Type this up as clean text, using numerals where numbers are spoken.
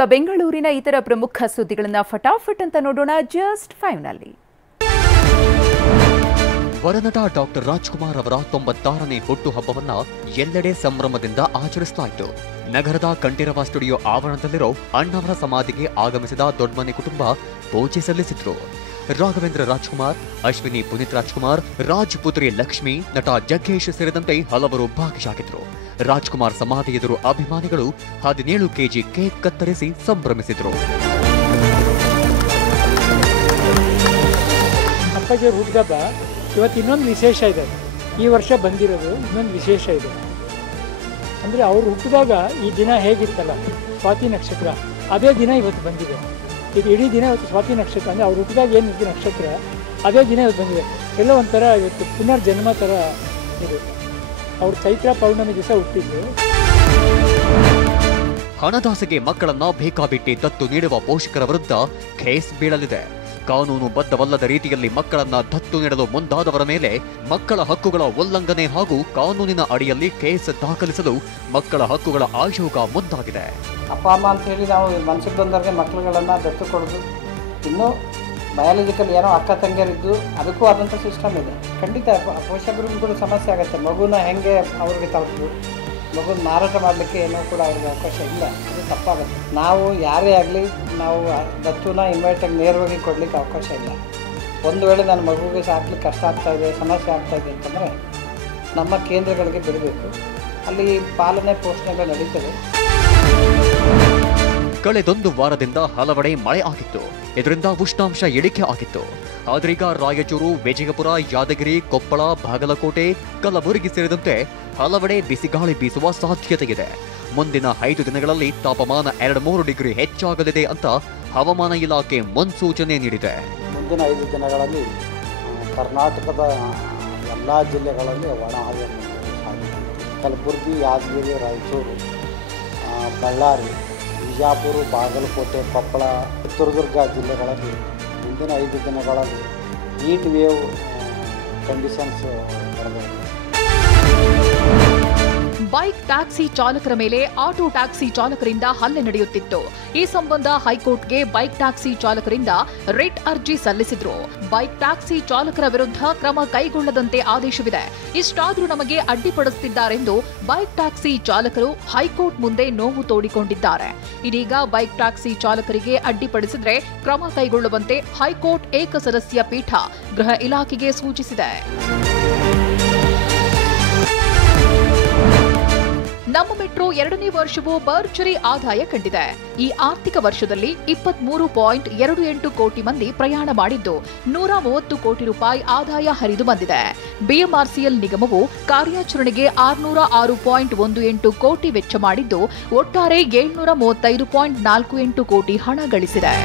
ಈಗ ಬೆಂಗಳೂರಿನ ಇತರ ಪ್ರಮುಖ ಸುದ್ದಿಗಳನ್ನು ಫಟಾಫಟ್ ಅಂತ ನೋಡೋಣ ಜಸ್ಟ್ 5 ನಲ್ಲಿ. ವರನಟ ಡಾಕ್ಟರ್ ರಾಜ್ಕುಮಾರ್ ಅವರ 96ನೇ ಹುಟ್ಟುಹಬ್ಬವನ್ನ ಎಲ್ಲೆಡೆ ಸಂಭ್ರಮದಿಂದ ಆಚರಿಸಲಾಯಿತು. ನಗರದ ಕಂಠೀರವ ಸ್ಟುಡಿಯೋ ಆವರಣದಲ್ಲಿರೋ ಅಣ್ಣವರ ಸಮಾಧಿಗೆ ಆಗಮಿಸಿದ ದೊಡ್ಡಮನೆ ಕುಟುಂಬ ಪೂಜೆ ಸಲ್ಲಿಸಿದ್ರು. ರಾಘವೇಂದ್ರ ರಾಜ್ಕುಮಾರ್, ಅಶ್ವಿನಿ ಪುನೀತ್ ರಾಜ್ಕುಮಾರ್, ರಾಜ್ ಪುತ್ರಿ ಲಕ್ಷ್ಮಿ, ನಟ ಜಗ್ಗೇಶ್ ಸೇರಿದಂತೆ ಹಲವರು ಭಾಗಿಯಾಗಿದ್ರು. ರಾಜ್ಕುಮಾರ್ ಸಮಾಧಿ ಎದುರು ಅಭಿಮಾನಿಗಳು 17 ಕೆಜಿ ಕೇಕ್ ಕತ್ತರಿಸಿ ಸಂಭ್ರಮಿಸಿದ್ರು. ಅಪ್ಪಾಜಿ ಹುಟ್ಟಿದಬ್ಬ ಇವತ್ತು ಇನ್ನೊಂದು ವಿಶೇಷ ಇದೆ. ಈ ವರ್ಷ ಬಂದಿರೋದು ಇನ್ನೊಂದು ವಿಶೇಷ ಇದೆ. ಅಂದರೆ ಅವರು ಹುಟ್ಟಿದಾಗ ಈ ದಿನ ಹೇಗಿತ್ತಲ್ಲ, ಸ್ವಾತಿ ನಕ್ಷತ್ರ, ಅದೇ ದಿನ ಇವತ್ತು ಬಂದಿದೆ. ಇದು ಇಡೀ ದಿನ ಇವತ್ತು ಸ್ವಾತಿ ನಕ್ಷತ್ರ, ಅಂದರೆ ಅವ್ರು ಹುಟ್ಟಿದಾಗ ಏನಿತ್ತು ನಕ್ಷತ್ರ ಅದೇ ದಿನ ಇವತ್ತು ಬಂದಿದೆ. ಎಲ್ಲ ಒಂಥರ ಇವತ್ತು ಪುನರ್ಜನ್ಮ ಥರ ಇದೆ. ಅವ್ರು ಚೈತ್ರ ಪೌರ್ಣಮಿ ದಿವಸ ಹುಟ್ಟಿದ್ರು. ಹಣದಾಸೆಗೆ ಮಕ್ಕಳನ್ನ ಬೇಕಾಬಿಟ್ಟಿ ದತ್ತು ನೀಡುವ ಪೋಷಕರ ವಿರುದ್ಧ ಕೇಸ್ ಬೀಳಲಿದೆ. ಕಾನೂನು ಬದ್ಧವಲ್ಲದ ರೀತಿಯಲ್ಲಿ ಮಕ್ಕಳನ್ನ ದತ್ತು ನೀಡಲು ಮುಂದಾದವರ ಮೇಲೆ ಮಕ್ಕಳ ಹಕ್ಕುಗಳ ಉಲ್ಲಂಘನೆ ಹಾಗೂ ಕಾನೂನಿನ ಅಡಿಯಲ್ಲಿ ಕೇಸ್ ದಾಖಲಿಸಲು ಮಕ್ಕಳ ಹಕ್ಕುಗಳ ಆಯೋಗ ಮುಂದಾಗಿದೆ. ಅಪ್ಪ ಅಮ್ಮ ಅಂತ ಹೇಳಿ ನಾವು ಮನಸ್ಸಿಗೆ ಬಂದವರಿಗೆ ಮಕ್ಕಳುಗಳನ್ನು ದತ್ತು ಕೊಡೋದು, ಇನ್ನೂ ಬಯಾಲಜಿಕಲ್ ಏನೋ ಅಕ್ಕ ತಂಗಿಯರಿದ್ದು ಅದಕ್ಕೂ ಆದಂಥ ಸಿಸ್ಟಮ್ ಇದೆ. ಖಂಡಿತ ಪೋಷಕರಿಗೂ ಕೂಡ ಸಮಸ್ಯೆ ಆಗುತ್ತೆ. ಮಗುನ ಹೆಂಗೆ ಅವ್ರಿಗೆ ತಲುಪು, ಮಗುನ ಮಾರಾಟ ಮಾಡಲಿಕ್ಕೆ ಏನೋ ಕೂಡ ಅವ್ರಿಗೆ ಅವಕಾಶ ಇಲ್ಲ, ಅದು ತಪ್ಪಾಗುತ್ತೆ. ನಾವು ಯಾರೇ ಆಗಲಿ ನಾವು ದತ್ತುನ ಇನ್ವೈಟಾಗಿ ನೇರವಾಗಿ ಕೊಡಲಿಕ್ಕೆ ಅವಕಾಶ ಇಲ್ಲ. ಒಂದು ವೇಳೆ ನನ್ನ ಮಗುವಿಗೆ ಸಾಕ್ಲಿಕ್ಕೆ ಕಷ್ಟ ಆಗ್ತಾಯಿದೆ, ಸಮಸ್ಯೆ ಆಗ್ತಾಯಿದೆ ಅಂತಂದರೆ ನಮ್ಮ ಕೇಂದ್ರಗಳಿಗೆ ಬಿಡಬೇಕು. ಅಲ್ಲಿ ಪಾಲನೆ ಪೋಷಣೆಗಳು ನಡೀತದೆ. ಕಳೆದೊಂದು ವಾರದಿಂದ ಹಲವೆಡೆ ಮಳೆ ಆಗಿತ್ತು. ಇದರಿಂದ ಉಷ್ಣಾಂಶ ಇಳಿಕೆ ಆಗಿತ್ತು. ಆದ್ರೀಗ ರಾಯಚೂರು, ವಿಜಯಪುರ, ಯಾದಗಿರಿ, ಕೊಪ್ಪಳ, ಬಾಗಲಕೋಟೆ, ಕಲಬುರಗಿ ಸೇರಿದಂತೆ ಹಲವೆಡೆ ಬಿಸಿಗಾಳಿ ಬೀಸುವ ಸಾಧ್ಯತೆ ಇದೆ. ಮುಂದಿನ 5 ದಿನಗಳಲ್ಲಿ ತಾಪಮಾನ 2-3 ಡಿಗ್ರಿ ಹೆಚ್ಚಾಗಲಿದೆ ಅಂತ ಹವಾಮಾನ ಇಲಾಖೆ ಮುನ್ಸೂಚನೆ ನೀಡಿದೆ. ಮುಂದಿನ 5 ದಿನಗಳಲ್ಲಿ ಕರ್ನಾಟಕದ ಎಲ್ಲ ಜಿಲ್ಲೆಗಳಲ್ಲಿ ಒಣ ಹವೆಯನ್ನು ಕಲಬುರಗಿ, ಯಾದಗಿರಿ, ರಾಯಚೂರು, ಬಳ್ಳಾರಿ, ಬಿಜಾಪುರ, ಬಾಗಲಕೋಟೆ, ಕೊಪ್ಪಳ, ಚಿತ್ರದುರ್ಗ ಜಿಲ್ಲೆಗಳಲ್ಲಿ ಮುಂದಿನ 5 ದಿನಗಳಲ್ಲಿ ಹೀಟ್ ವೇವ್ ಕಂಡೀಷನ್ಸ್ ಬರಬಹುದು. ಬೈಕ್ ಟ್ಯಾಕ್ಸಿ ಚಾಲಕರ ಮೇಲೆ ಆಟೋ ಟ್ಯಾಕ್ಸಿ ಚಾಲಕರಿಂದ ಹಲ್ಲೆ ನಡೆಯುತ್ತಿತ್ತು. ಈ ಸಂಬಂಧ ಹೈಕೋರ್ಟ್ಗೆ ಬೈಕ್ ಟ್ಯಾಕ್ಸಿ ಚಾಲಕರಿಂದ ರಿಟ್ ಅರ್ಜಿ ಸಲ್ಲಿಸಿದ್ರು. ಬೈಕ್ ಟ್ಯಾಕ್ಸಿ ಚಾಲಕರ ವಿರುದ್ಧ ಕ್ರಮ ಕೈಗೊಳ್ಳದಂತೆ ಆದೇಶವಿದೆ. ಇಷ್ಟಾದರೂ ನಮಗೆ ಅಡ್ಡಿಪಡಿಸುತ್ತಿದ್ದಾರೆಂದು ಬೈಕ್ ಟ್ಯಾಕ್ಸಿ ಚಾಲಕರು ಹೈಕೋರ್ಟ್ ಮುಂದೆ ನೋವು ತೋಡಿಕೊಂಡಿದ್ದಾರೆ. ಇದೀಗ ಬೈಕ್ ಟ್ಯಾಕ್ಸಿ ಚಾಲಕರಿಗೆ ಅಡ್ಡಿಪಡಿಸಿದ್ರೆ ಕ್ರಮ ಕೈಗೊಳ್ಳುವಂತೆ ಹೈಕೋರ್ಟ್ ಏಕಸದಸ್ಯ ಪೀಠ ಗೃಹ ಇಲಾಖೆಗೆ ಸೂಚಿಸಿದೆ. ನಮ್ಮ ಮೆಟ್ರೋ 2ನೇ ವರ್ಷವೂ ಭರ್ಜರಿ ಆದಾಯ ಕಂಡಿದೆ. ಈ ಆರ್ಥಿಕ ವರ್ಷದಲ್ಲಿ 23.28 ಕೋಟಿ ಮಂದಿ ಪ್ರಯಾಣ ಮಾಡಿದ್ದು 130 ಕೋಟಿ ರೂಪಾಯಿ ಆದಾಯ ಹರಿದು ಬಂದಿದೆ. ಬಿಎಂಆರ್ಸಿಎಲ್ ನಿಗಮವು ಕಾರ್ಯಾಚರಣೆಗೆ 606.18 ಕೋಟಿ ವೆಚ್ಚ ಮಾಡಿದ್ದು ಒಟ್ಟಾರೆ 735.48 ಕೋಟಿ ಹಣ ಗಳಿಸಿದೆ.